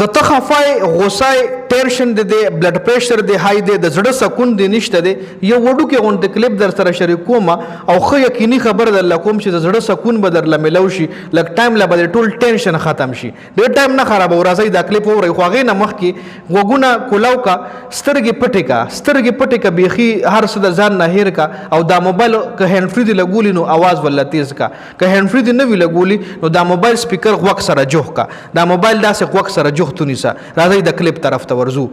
کته خفای غوسه ټینشن دی بلډ پریشر دی های دی د زړه سکون دی نشته دی یو وډو کې غونډه کلیپ در سره شریکوم او خو یقیني خبر در لکوم چې د زړه سکون به در لملو شي لک ټایم لا به ټول ټینشن ختم شي ډېر ټایم نه خراب ورځي د کلیپ اوري خو هغه نه مخ کې وګونه کولاو کا سترګې پټې کا بیخي هر څه د ځان نه هیر کا او دا موبایل که هند فری دی لګولي نو आवाज ول تیز کا که هند فری دی نه وی لګولي نو دا موبایل سپیکر غوږ سره جوخ کا دا موبایل داسې غوږ سره جوختونی سا راځي د کلیپ طرف ته ورزو.